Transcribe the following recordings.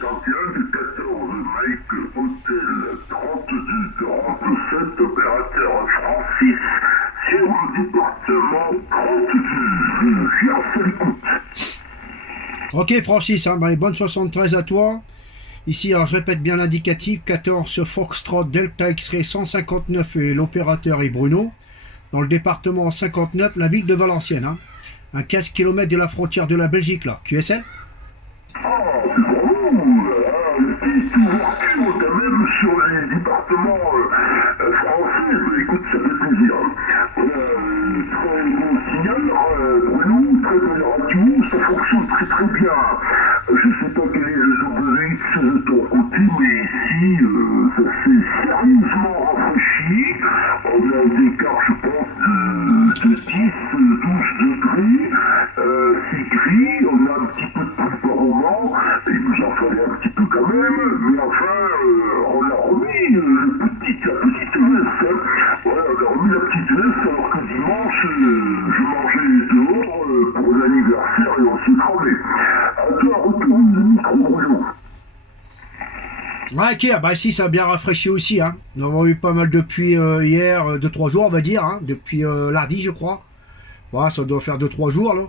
31 du 14, Mike Hôtel 32 47, opérateur Francis, sur le département 32. Je l'écoute. Ok Francis, hein, bah, bonne 73 à toi. Ici, alors je répète bien l'indicatif, 14 Foxtrot Delta X-Ray 159 et l'opérateur est Bruno. Dans le département 59, la ville de Valenciennes. Hein. Un 15 km de la frontière de la Belgique, là. QSL. Ah, c'est bon, petite ouverture quand même sur les départements français. Mais écoute, ça fait plaisir. Voilà, très bon signal, Bruno, très belle radio, ça fonctionne très très bien. Je sais pas quel est le WX de ton côté, mais ici, ça s'est sérieusement rafraîchi. On a un écart, je pense, de 10, 12 degrés. C'est gris, on a un petit peu de pluie par moment. Il nous en fallait un petit peu quand même, mais enfin, on a remis la petite veste. Hein. Ouais, on a remis la petite veste alors que dimanche, je mangeais dehors pour l'anniversaire et on s'est cramé. À toi, retourne le micro, Bruno. Ouais, ok, bah ici ça a bien rafraîchi aussi. Hein. Nous avons eu pas mal de pluie hier, 2-3 jours, on va dire, hein, depuis lundi, je crois. Ouais, ça doit faire 2-3 jours, là.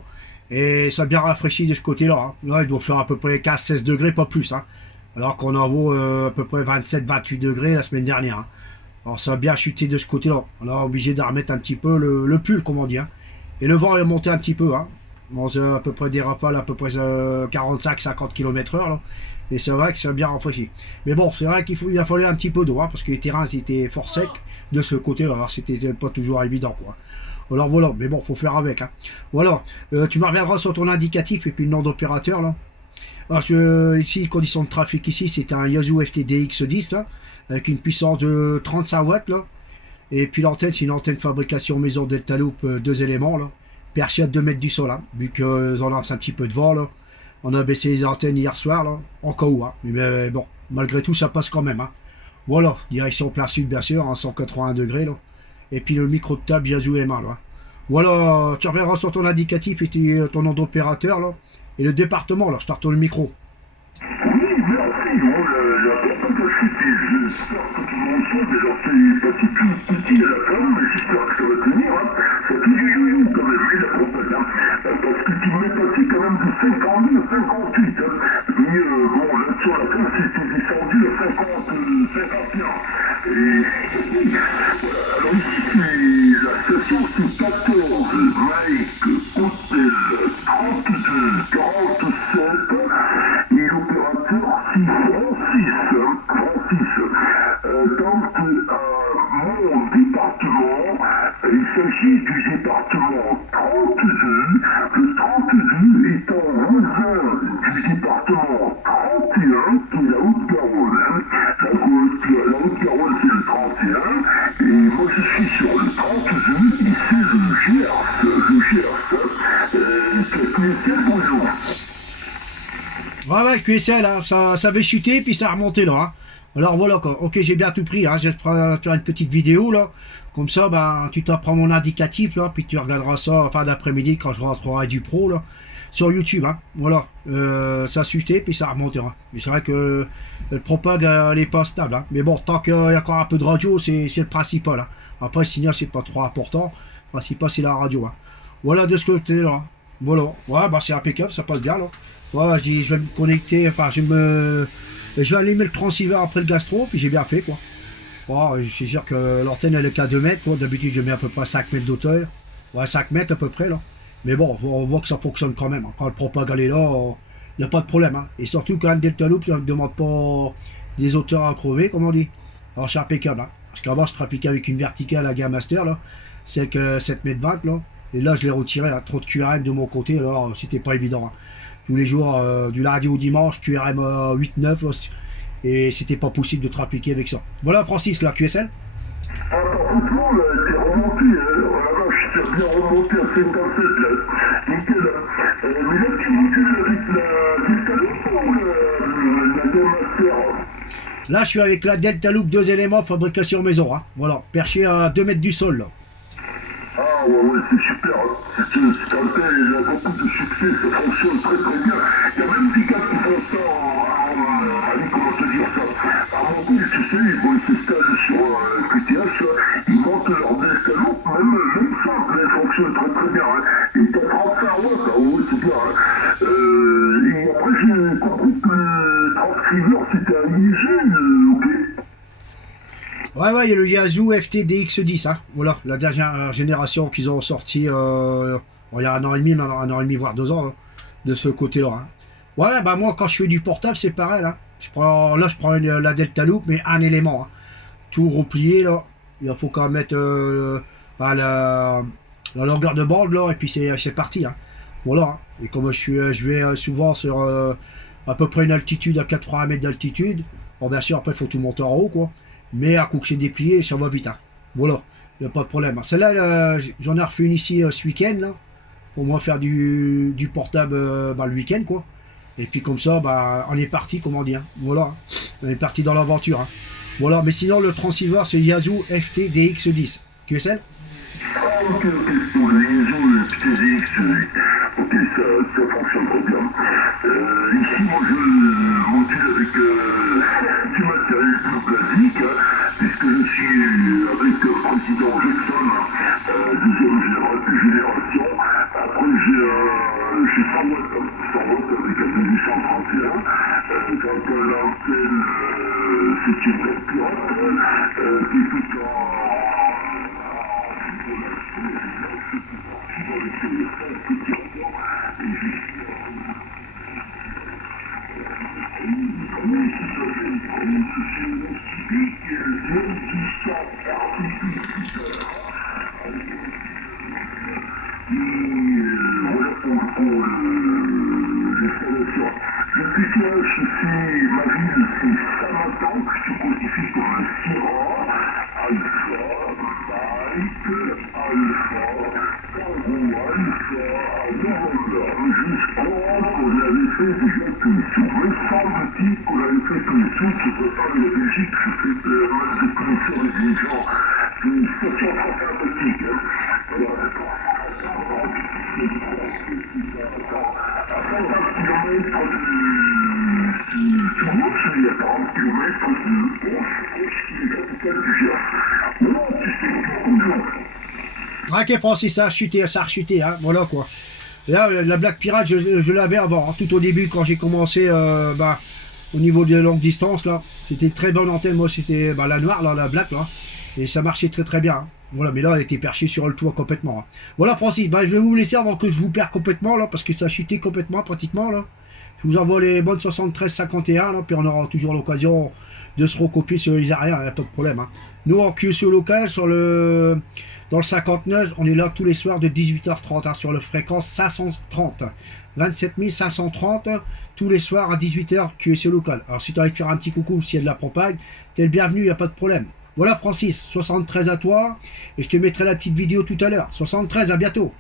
Et ça a bien rafraîchi de ce côté-là. Hein. Là, il doit faire à peu près 15-16 degrés, pas plus. Hein. Alors qu'on en vaut à peu près 27-28 degrés la semaine dernière. Hein. Alors ça a bien chuté de ce côté-là. On est obligé de remettre un petit peu le pull, comme on dit. Hein. Et le vent est monté un petit peu. Hein. On a à peu près des rafales à peu près 45-50 km/h. Là. Et c'est vrai que ça a bien rafraîchi. Mais bon, c'est vrai qu'il a fallu un petit peu d'eau. Hein, parce que les terrains étaient fort secs de ce côté-là. Alors c'était pas toujours évident, quoi. Alors voilà, mais bon, faut faire avec. Hein. Voilà, tu me reviendras sur ton indicatif et puis le nom d'opérateur là. Alors, ici, conditions de trafic ici, c'est un Yaesu FTDX 10 là, avec une puissance de 35 watts là. Et puis l'antenne, c'est une antenne de fabrication maison Delta Loop, 2 éléments là, perchée à 2 mètres du sol. Hein, vu que on lance un petit peu de vent là. On a baissé les antennes hier soir là, en cas où. Hein. Mais bon, malgré tout, ça passe quand même. Hein. Voilà, direction plein sud bien sûr, en 180 degrés là. Et puis le micro de table Yaesu M1 là. Voilà, tu reviendras sur ton indicatif et ton nom d'opérateur là. Et le département là, je te retourne le micro. Oui, merci, la porte a chuté. J'espère que tout le monde saute. Alors c'est pas si tout petit à la fin, mais j'espère que ça va tenir. Hein. Ça fait du you quand même, mais la propane. Hein. Parce que tu m'es passé quand même de 52 à 58. Hein. Mais bon, là sur la fin, c'était descendu à 51. Et voilà, alors ici c'est la station, c'est 14 Mike Hôtel 32 47 et l'opérateur c'est Francis. Donc à mon département, il s'agit du département 32, le 32 étant voisin du département 31 qui est la Haute-Garonne. Hein. La Haute-Garonne c'est le 31 et moi je suis sur le 32 et c'est le Gers, QSL bonjour. Ouais, QSL, hein, ça avait chuté puis ça a remonté là. Hein. Alors voilà quoi, ok j'ai bien tout pris, hein. Je vais faire une petite vidéo là. Comme ça, bah, tu t'apprends mon indicatif là, puis tu regarderas ça en fin d'après-midi quand je rentrerai du pro là. Sur YouTube, hein. Voilà, ça a chuté puis ça a remonté. Hein. Mais c'est vrai que le propag elle est pas stable. Hein. Mais bon, tant qu'il y a encore un peu de radio, c'est le principal. Hein. Après le signal c'est pas trop important. Le principal c'est la radio. Hein. Voilà de ce côté là. Voilà, ouais bah c'est impeccable, ça passe bien là. Ouais, je vais me connecter, enfin je vais allumer le transceiver après le gastro, puis j'ai bien fait quoi. Oh, je suis sûr que l'antenne elle est qu'à 2 mètres, quoi. D'habitude je mets à peu près 5 mètres d'auteur. Ouais, 5 mètres à peu près là. Mais bon, on voit que ça fonctionne quand même. Hein. Quand le propag est là, il n'y a pas de problème. Hein. Et surtout quand même Delta Loop, ça ne demande pas des hauteurs à crever, comme on dit. Alors c'est impeccable. Hein. Parce qu'avant je trafiquais avec une verticale à Game Master, là. C'est que 7 mètres 20 là. Et là je l'ai retiré à trop de QRM de mon côté, alors c'était pas évident. Hein. Tous les jours, du lundi au dimanche, QRM 8-9, et c'était pas possible de trafiquer avec ça. Voilà Francis, la QSL. Ah, par contre, là, t'es remonté, oh la vache, t'es bien remonté à 57, là. Nickel. Mais là, tu montes avec la Delta Loop ou la Game Master? Là, je suis avec la Delta Loop 2 éléments, fabrication maison. Hein. Voilà, perché à 2 mètres du sol, là. Ah ouais, c'est super. Cet antenne, il a beaucoup de succès, ça fonctionne très très bien. Il y a même des gars qui font ça cru que le transcriveur c'était un IG, ok. Ouais, il y a le Yazoo FT-DX10, hein. Voilà, la dernière génération qu'ils ont sorti il y a un an et demi, voire 2 ans, hein, de ce côté-là. Hein. Ouais, bah moi, quand je fais du portable, c'est pareil, là. Je prends la Delta Loop, mais un élément. Hein. Tout replié, là. Il faut quand même mettre bah, la longueur de bande, là, et puis c'est parti. Hein. Voilà. Hein. Et comme je vais souvent sur à peu près une altitude à 80 mètres d'altitude, bon, bien sûr, après, il faut tout monter en haut, quoi. Mais à coup que c'est déplié, ça va vite. Hein. Voilà, il n'y a pas de problème. Celle-là, j'en ai refait une ici ce week-end, là, pour moi faire du portable bah, le week-end, quoi. Et puis comme ça, bah, on est parti, comment dire. Voilà, hein. On est parti dans l'aventure. Hein. Voilà, mais sinon, le transceiver, c'est Yazoo FT-DX10. QSL. Ah, ok, pour les Yazoo FT-DX, ok, ça fonctionne très bien. Ici, moi, je module avec du matériel plus classique, hein, puisque je suis avec le président Jackson, deuxième génération. Après, j'ai 100 watts, hein, 100 watts avec un 1831. Quand l'antenne, c'est une Black Pirate, qui est tout voilà pour l'installation. L'appliquage, c'est ma ville, c'est Saint-Martin, que je codifie comme un Syrah, Alpha, Mike, Alpha, Tango, Alpha, November. Jusqu'à qu'on avait fait déjà tous les sous. Me semble-t-il qu'on avait fait tous les sous, qui peut pas la Belgique, je fais le match de connexion avec les gens. C'est une station très sympathique. Hein. Voilà, à 50 km de Toulouse, il y a 40 km de Hoche, qui est la capitale du Gers. Non, tu sais, beaucoup de gens. Ok, Francis, ça a rechuté, hein. Voilà quoi. Et là, la Black Pirate, je l'avais avant, hein. Tout au début, quand j'ai commencé bah, au niveau de longue distance, là, c'était une très bonne antenne. Moi, c'était bah, la noire, là, la Black, là. Et ça marchait très très bien. Hein. Voilà, mais là, elle était perchée sur le toit complètement. Hein. Voilà, Francis, bah, je vais vous laisser avant que je vous perde complètement, là, parce que ça a chuté complètement, pratiquement, là. Je vous envoie les bonnes 73-51, là, puis on aura toujours l'occasion de se recopier sur les arrières, il n'y a pas de problème. Hein. Nous, en QSO local, dans le 59, on est là tous les soirs de 18h30, hein, sur la fréquence 530. 27 530, tous les soirs à 18h, QSO local. Alors, si tu as envie de faire un petit coucou, s'il y a de la propague, t'es le bienvenu, il n'y a pas de problème. Voilà Francis, 73 à toi, et je te mettrai la petite vidéo tout à l'heure. 73, à bientôt.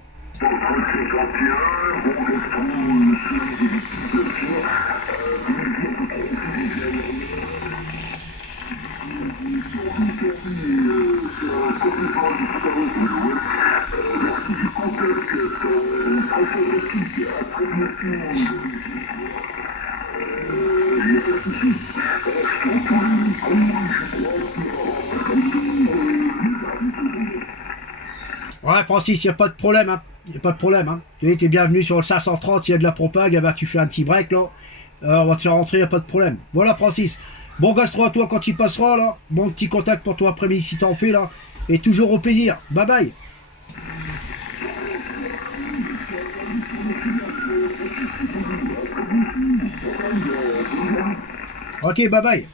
Ouais Francis, il n'y a pas de problème, hein. Il n'y a pas de problème, hein. Tu es bienvenu sur le 530, il y a de la propague, bah, tu fais un petit break là. On va te faire rentrer, il n'y a pas de problème. Voilà Francis. Bon gastro à toi quand tu passeras là. Bon petit contact pour toi après-midi si t'en fais là. Et toujours au plaisir. Bye bye. Ok, bye bye.